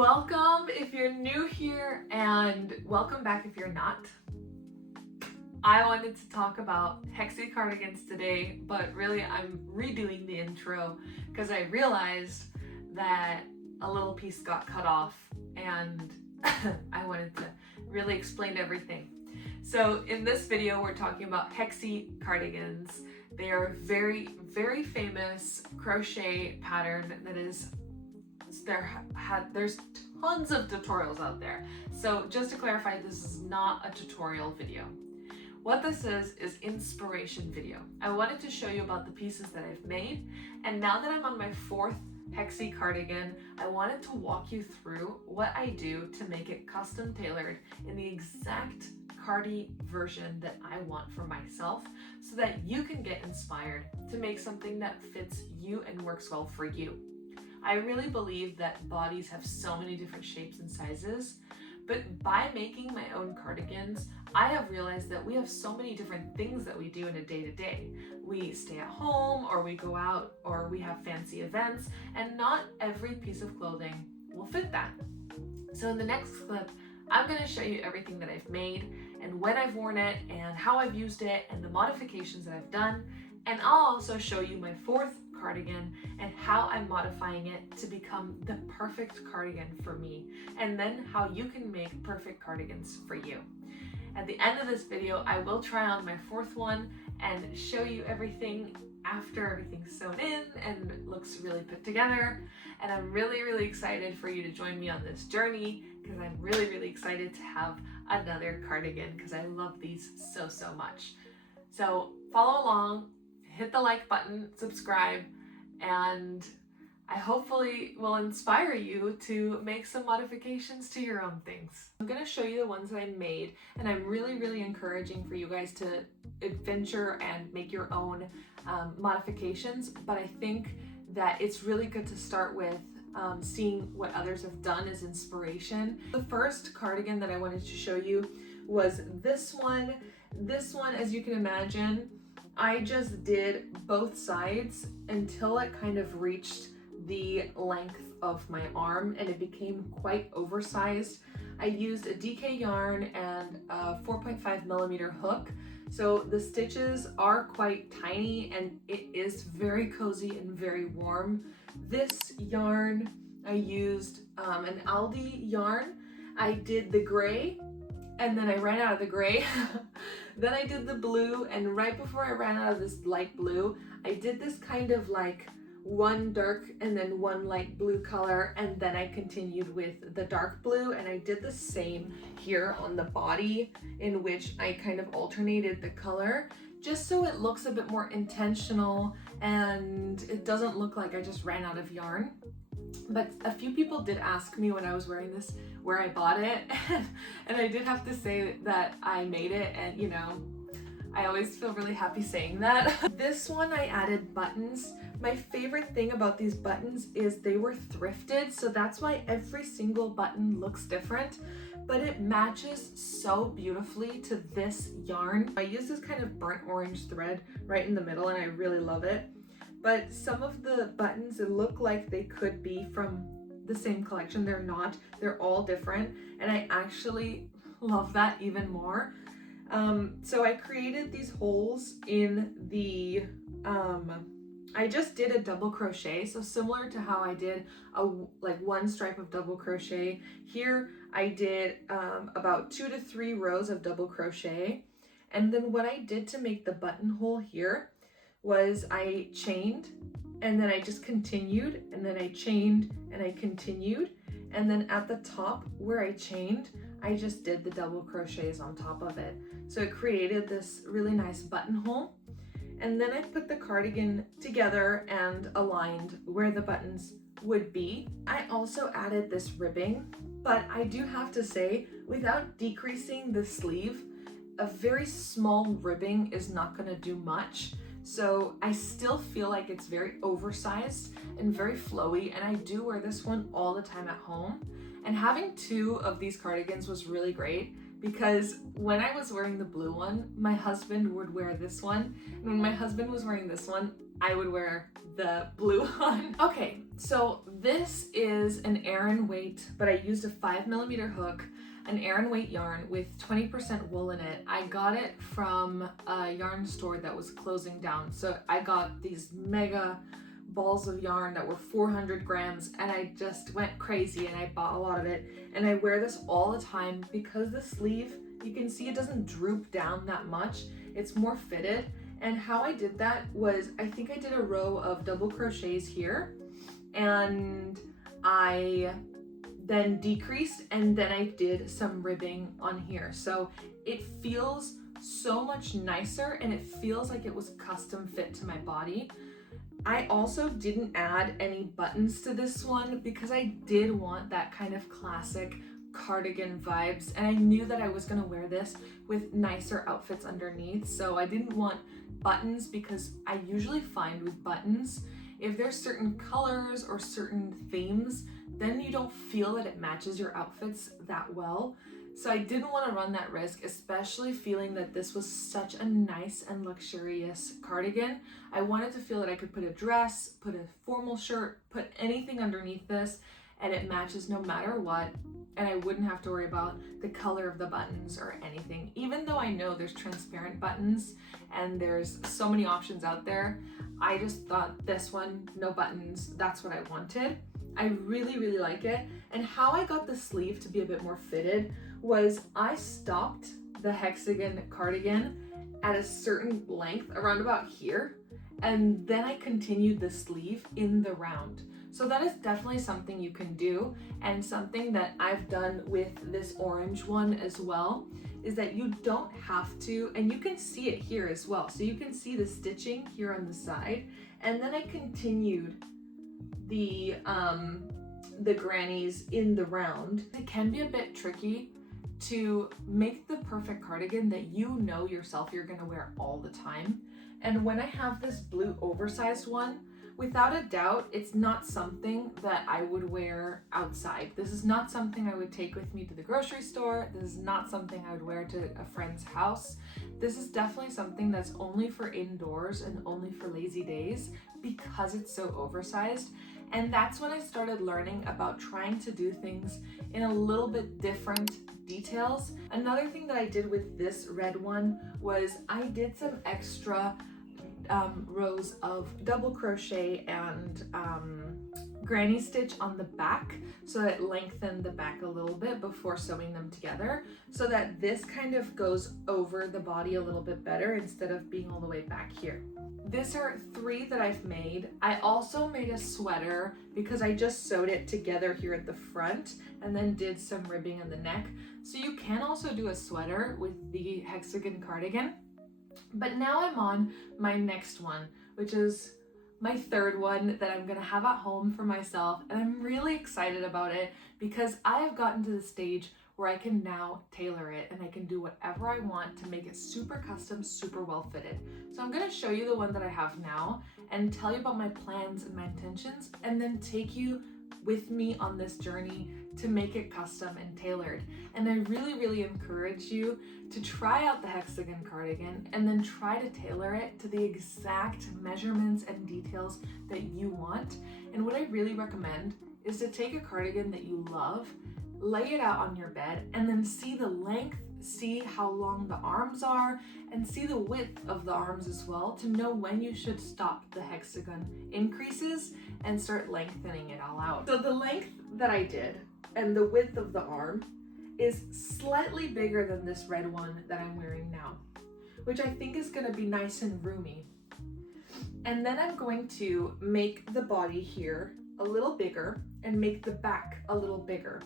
Welcome if you're new here, and welcome back if you're not. I wanted to talk about Hexi Cardigans today, but really I'm redoing the intro because I realized that a little piece got cut off and I wanted to really explain everything. So in this video, we're talking about Hexi Cardigans. They are a very, very famous crochet pattern that is there's tons of tutorials out there. So just to clarify, this is not a tutorial video. What this is inspiration video. I wanted to show you about the pieces that I've made, and now that I'm on my fourth Hexi cardigan, I wanted to walk you through what I do to make it custom tailored in the exact Cardi version that I want for myself, so that you can get inspired to make something that fits you and works well for you. I really believe that bodies have so many different shapes and sizes, but by making my own cardigans, I have realized that we have so many different things that we do in a day-to-day. We stay at home, or we go out, or we have fancy events, and not every piece of clothing will fit that. So in the next clip, I'm going to show you everything that I've made and when I've worn it and how I've used it and the modifications that I've done. And I'll also show you my fourth cardigan and how I'm modifying it to become the perfect cardigan for me, and then how you can make perfect cardigans for you. At the end of this video, I will try on my fourth one and show you everything after everything's sewn in and looks really put together. And I'm really, really excited for you to join me on this journey, because I'm really, really excited to have another cardigan because I love these so, so much. So follow along, hit the like button, subscribe, and I hopefully will inspire you to make some modifications to your own things. I'm going to show you the ones that I made, and I'm really, really encouraging for you guys to adventure and make your own modifications, but I think that it's really good to start with seeing what others have done as inspiration. The first cardigan that I wanted to show you was this one. This one, as you can imagine, I just did both sides until it kind of reached the length of my arm and it became quite oversized. I used a DK yarn and a 4.5 millimeter hook. So the stitches are quite tiny and it is very cozy and very warm. This yarn, I used an Aldi yarn. I did the gray and then I ran out of the gray. Then I did the blue, and right before I ran out of this light blue, I did this kind of like one dark and then one light blue color, and then I continued with the dark blue, and I did the same here on the body, in which I kind of alternated the color just so it looks a bit more intentional and it doesn't look like I just ran out of yarn. But a few people did ask me when I was wearing this where I bought it, and I did have to say that I made it, and you know, I always feel really happy saying that. This one I added buttons. My favorite thing about these buttons is they were thrifted, so that's why every single button looks different, but it matches so beautifully to this yarn. I use this kind of burnt orange thread right in the middle, and I really love it. But some of the buttons that look like they could be from the same collection, they're not. They're all different, and I actually love that even more. So I created these holes in the, I just did a double crochet, so similar to how I did like one stripe of double crochet. Here I did about 2 to 3 rows of double crochet, and then what I did to make the buttonhole here was I chained, and then I just continued, and then I chained and I continued, and then at the top where I chained, I just did the double crochets on top of it. So it created this really nice buttonhole. And then I put the cardigan together and aligned where the buttons would be. I also added this ribbing, but I do have to say, without decreasing the sleeve, a very small ribbing is not going to do much. So I still feel like it's very oversized and very flowy, and I do wear this one all the time at home. And having 2 of these cardigans was really great because when I was wearing the blue one, my husband would wear this one. And when my husband was wearing this one, I would wear the blue one. Okay, so this is an Aran weight, but I used a 5mm hook, an Aran weight yarn with 20% wool in it. I got it from a yarn store that was closing down. So I got these mega balls of yarn that were 400 grams, and I just went crazy and I bought a lot of it, and I wear this all the time because the sleeve, you can see it doesn't droop down that much. It's more fitted. And how I did that was, I think I did a row of double crochets here, and I then decreased, and then I did some ribbing on here. So it feels so much nicer, and it feels like it was custom fit to my body. I also didn't add any buttons to this one because I did want that kind of classic cardigan vibes, and I knew that I was gonna wear this with nicer outfits underneath, so I didn't want buttons because I usually find with buttons, if there's certain colors or certain themes, then you don't feel that it matches your outfits that well. So I didn't want to run that risk, especially feeling that this was such a nice and luxurious cardigan. I wanted to feel that I could put a dress, put a formal shirt, put anything underneath this, and it matches no matter what, and I wouldn't have to worry about the color of the buttons or anything. Even though I know there's transparent buttons and there's so many options out there, I just thought this one, no buttons, that's what I wanted. I really, really like it. And how I got the sleeve to be a bit more fitted was I stopped the Hexagon cardigan at a certain length, around about here, and then I continued the sleeve in the round. So that is definitely something you can do, and something that I've done with this orange one as well, is that you don't have to, and you can see it here as well. So you can see the stitching here on the side, and then I continued the grannies in the round. It can be a bit tricky to make the perfect cardigan that you know yourself you're gonna wear all the time. And when I have this blue oversized one, without a doubt, it's not something that I would wear outside. This is not something I would take with me to the grocery store. This is not something I would wear to a friend's house. This is definitely something that's only for indoors and only for lazy days because it's so oversized. And that's when I started learning about trying to do things in a little bit different details. Another thing that I did with this red one was I did some extra rows of double crochet and granny stitch on the back, so that it lengthened the back a little bit before sewing them together, so that this kind of goes over the body a little bit better instead of being all the way back here. These are 3 that I've made. I also made a sweater because I just sewed it together here at the front and then did some ribbing in the neck. So you can also do a sweater with the Hexagon cardigan. But now I'm on my next one, which is my 3rd one that I'm gonna have at home for myself, and I'm really excited about it because I have gotten to the stage where I can now tailor it and I can do whatever I want to make it super custom, super well fitted. So I'm gonna show you the one that I have now and tell you about my plans and my intentions, and then take you with me on this journey to make it custom and tailored. And I really, really encourage you to try out the Hexagon cardigan and then try to tailor it to the exact measurements and details that you want. And what I really recommend is to take a cardigan that you love, lay it out on your bed, and then see the length, see how long the arms are, and see the width of the arms as well to know when you should stop the hexagon increases and start lengthening it all out. So the length that I did and the width of the arm is slightly bigger than this red one that I'm wearing now, which I think is going to be nice and roomy. And then I'm going to make the body here a little bigger and make the back a little bigger.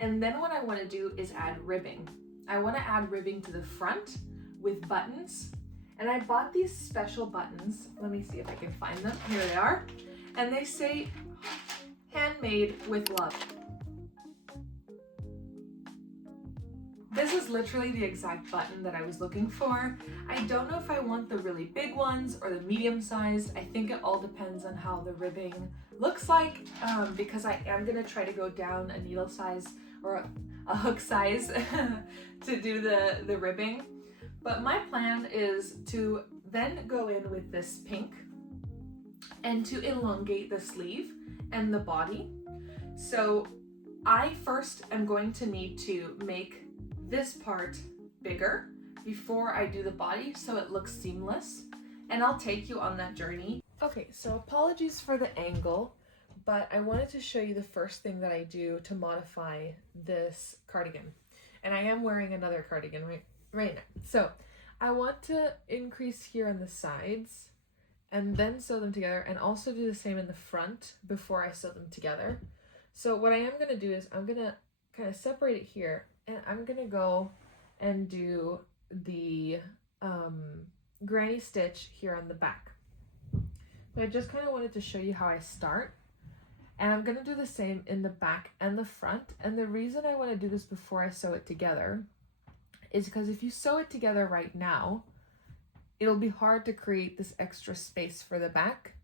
And then what I want to do is add ribbing. I want to add ribbing to the front with buttons. And I bought these special buttons. Let me see if I can find them. Here they are. And they say, handmade with love. This is literally the exact button that I was looking for. I don't know if I want the really big ones or the medium sized. I think it all depends on how the ribbing looks like, because I am gonna try to go down a needle size or a hook size to do the ribbing. But my plan is to then go in with this pink and to elongate the sleeve and the body. So I first am going to need to make this part bigger before I do the body so it looks seamless, and I'll take you on that journey. Okay, so apologies for the angle, but I wanted to show you the first thing that I do to modify this cardigan. And I am wearing another cardigan right now. So I want to increase here on the sides and then sew them together, and also do the same in the front before I sew them together. So what I am going to do is I'm going to kind of separate it here, and I'm going to go and do the granny stitch here on the back. But I just kind of wanted to show you how I start, and I'm going to do the same in the back and the front. And the reason I want to do this before I sew it together is because if you sew it together right now, it'll be hard to create this extra space for the back.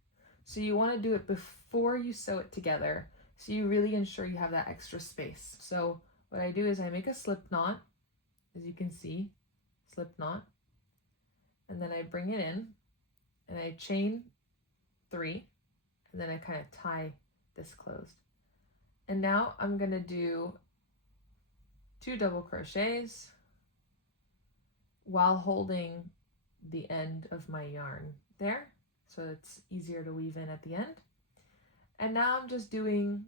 So you want to do it before you sew it together, so you really ensure you have that extra space. So what I do is I make a slip knot, as you can see, slip knot, and then I bring it in and I chain 3, and then I kind of tie this closed. And now I'm going to do 2 double crochets while holding the end of my yarn there, so it's easier to weave in at the end. And now I'm just doing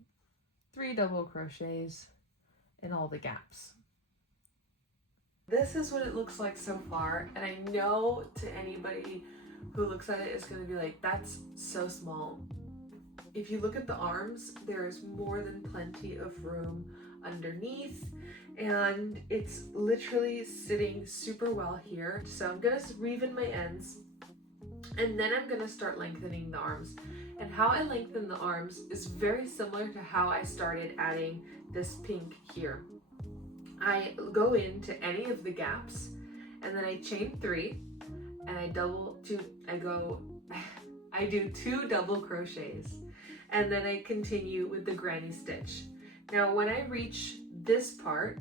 3 double crochets in all the gaps. This is what it looks like so far, and I know to anybody who looks at it is going to be like, that's so small. If you look at the arms, there's more than plenty of room underneath, and it's literally sitting super well here. So I'm gonna weave in my ends, and then I'm gonna start lengthening the arms. And how I lengthen the arms is very similar to how I started adding this pink here. I go into any of the gaps, and then I chain 3, and I do 2 double crochets, and then I continue with the granny stitch. Now when I reach this part,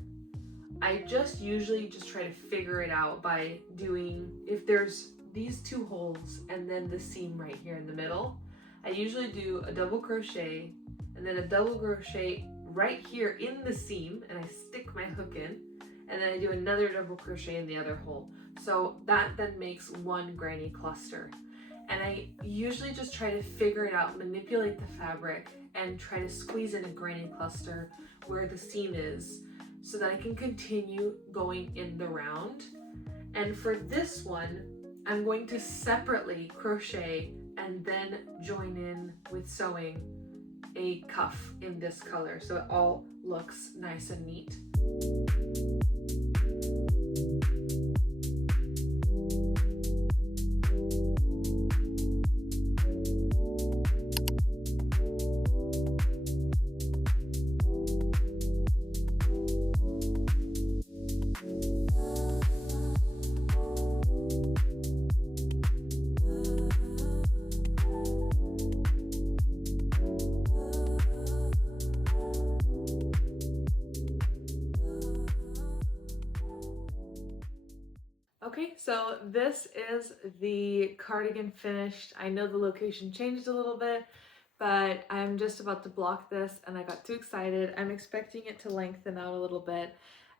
I usually just try to figure it out by doing, if there's these 2 holes and then the seam right here in the middle, I usually do a double crochet and then a double crochet right here in the seam, and I stick my hook in, and then I do another double crochet in the other hole. So that then makes 1 granny cluster. And I usually just try to figure it out, manipulate the fabric, and try to squeeze in a granny cluster where the seam is, so that I can continue going in the round. And for this one, I'm going to separately crochet and then join in with sewing a cuff in this color, so it all looks nice and neat. Okay, so this is the cardigan finished. I know the location changed a little bit, but I'm just about to block this and I got too excited. I'm expecting it to lengthen out a little bit.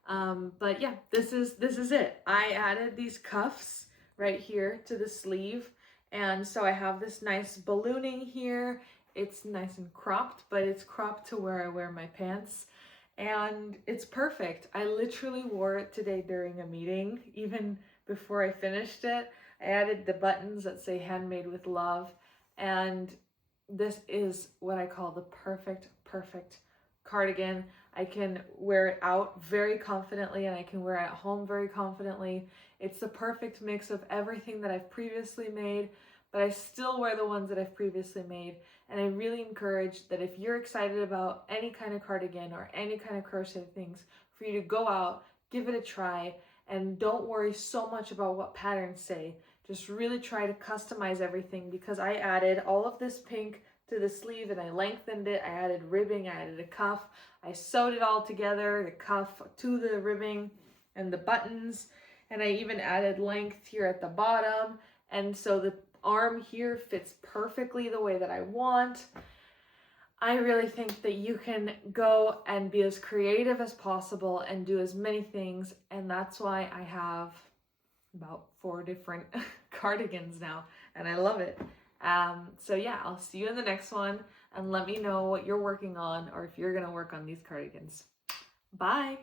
But yeah, this is it. I added these cuffs right here to the sleeve, and so I have this nice ballooning here. It's nice and cropped, but it's cropped to where I wear my pants. And it's perfect. I literally wore it today during a meeting, even before I finished it. I added the buttons that say handmade with love, and this is what I call the perfect cardigan. I can wear it out very confidently, and I can wear it at home very confidently. It's the perfect mix of everything that I've previously made, but I still wear the ones that I've previously made. And I really encourage that if you're excited about any kind of cardigan or any kind of crochet things, for you to go out, give it a try, and don't worry so much about what patterns say. Just really try to customize everything, because I added all of this pink to the sleeve and I lengthened it. I added ribbing, I added a cuff. I sewed it all together, the cuff to the ribbing and the buttons. And I even added length here at the bottom. And so the arm here fits perfectly the way that I want. I really think that you can go and be as creative as possible and do as many things. And that's why I have about 4 different cardigans now. And I love it. So yeah, I'll see you in the next one. And let me know what you're working on or if you're going to work on these cardigans. Bye.